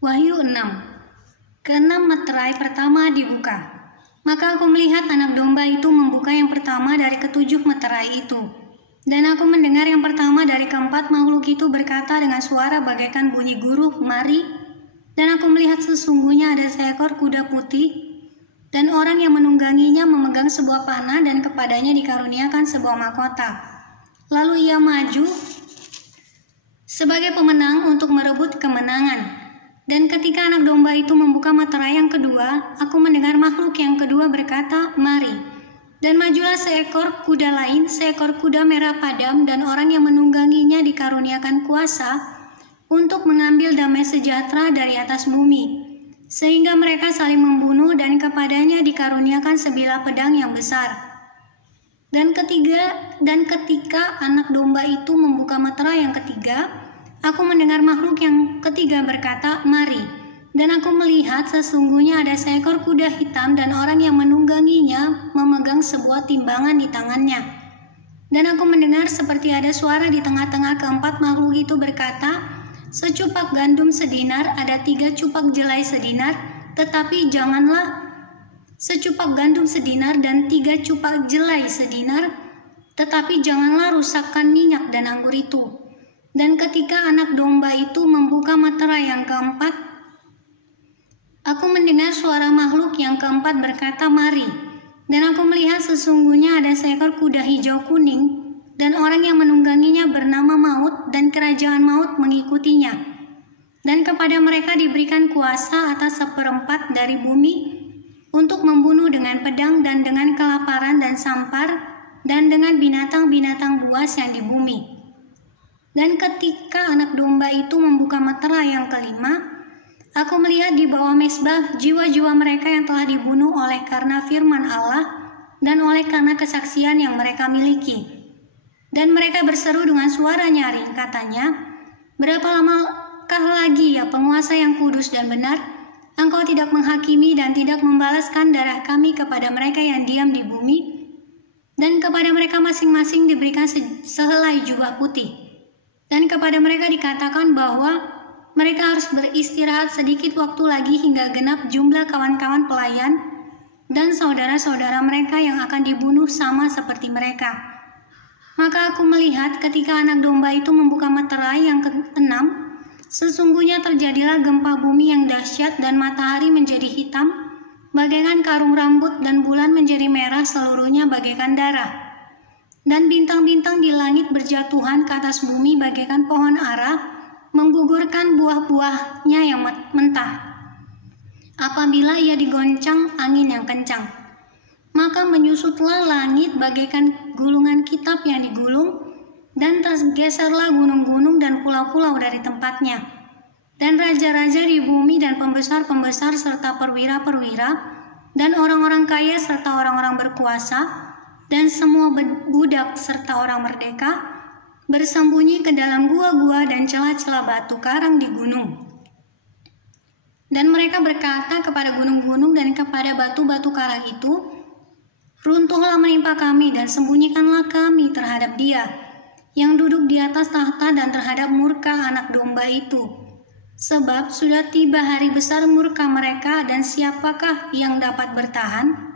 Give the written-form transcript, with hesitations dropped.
Wahyu 6. Keenam meterai pertama dibuka. Maka aku melihat anak domba itu membuka yang pertama dari ketujuh meterai itu. Dan aku mendengar yang pertama dari keempat makhluk itu berkata dengan suara bagaikan bunyi guruh, "Mari." Dan aku melihat sesungguhnya ada seekor kuda putih, dan orang yang menungganginya memegang sebuah panah dan kepadanya dikaruniakan sebuah mahkota. Lalu ia maju sebagai pemenang untuk merebut kemenangan. Dan ketika anak domba itu membuka meterai yang kedua, aku mendengar makhluk yang kedua berkata, "Mari." Dan majulah seekor kuda lain, seekor kuda merah padam, dan orang yang menungganginya dikaruniakan kuasa untuk mengambil damai sejahtera dari atas bumi, sehingga mereka saling membunuh, dan kepadanya dikaruniakan sebilah pedang yang besar. Dan ketika anak domba itu membuka meterai yang ketiga, aku mendengar makhluk yang ketiga berkata, "Mari." Dan aku melihat sesungguhnya ada seekor kuda hitam dan orang yang menungganginya memegang sebuah timbangan di tangannya. Dan aku mendengar seperti ada suara di tengah-tengah keempat makhluk itu berkata, "Secupak gandum sedinar ada 3 cupak jelai sedinar, tetapi janganlah secupak gandum sedinar dan 3 cupak jelai sedinar, tetapi janganlah rusakkan minyak dan anggur itu." Dan ketika anak domba itu membuka meterai yang keempat, aku mendengar suara makhluk yang keempat berkata, "Mari." Dan aku melihat sesungguhnya ada seekor kuda hijau kuning, dan orang yang menungganginya bernama Maut, dan kerajaan maut mengikutinya. Dan kepada mereka diberikan kuasa atas 1/4 dari bumi untuk membunuh dengan pedang dan dengan kelaparan dan sampar dan dengan binatang-binatang buas yang di bumi. Dan ketika anak domba itu membuka meterai yang kelima, aku melihat di bawah mezbah jiwa-jiwa mereka yang telah dibunuh oleh karena firman Allah dan oleh karena kesaksian yang mereka miliki. Dan mereka berseru dengan suara nyaring, katanya, "Berapa lamakah lagi ya penguasa yang kudus dan benar? Engkau tidak menghakimi dan tidak membalaskan darah kami kepada mereka yang diam di bumi, dan kepada mereka masing-masing diberikan sehelai jubah putih. Dan kepada mereka dikatakan bahwa mereka harus beristirahat sedikit waktu lagi hingga genap jumlah kawan-kawan pelayan dan saudara-saudara mereka yang akan dibunuh sama seperti mereka." Maka aku melihat ketika anak domba itu membuka meterai yang keenam, sesungguhnya terjadilah gempa bumi yang dahsyat, dan matahari menjadi hitam bagaikan karung rambut, dan bulan menjadi merah seluruhnya bagaikan darah. Dan bintang-bintang di langit berjatuhan ke atas bumi bagaikan pohon ara, menggugurkan buah-buahnya yang mentah apabila ia digoncang angin yang kencang. Maka menyusutlah langit bagaikan gulungan kitab yang digulung, dan tergeserlah gunung-gunung dan pulau-pulau dari tempatnya. Dan raja-raja di bumi dan pembesar-pembesar serta perwira-perwira dan orang-orang kaya serta orang-orang berkuasa dan semua budak serta orang merdeka bersembunyi ke dalam gua-gua dan celah-celah batu karang di gunung. Dan mereka berkata kepada gunung-gunung dan kepada batu-batu karang itu, "Runtuhlah menimpa kami dan sembunyikanlah kami terhadap Dia yang duduk di atas tahta dan terhadap murka anak domba itu. Sebab sudah tiba hari besar murka mereka, dan siapakah yang dapat bertahan?"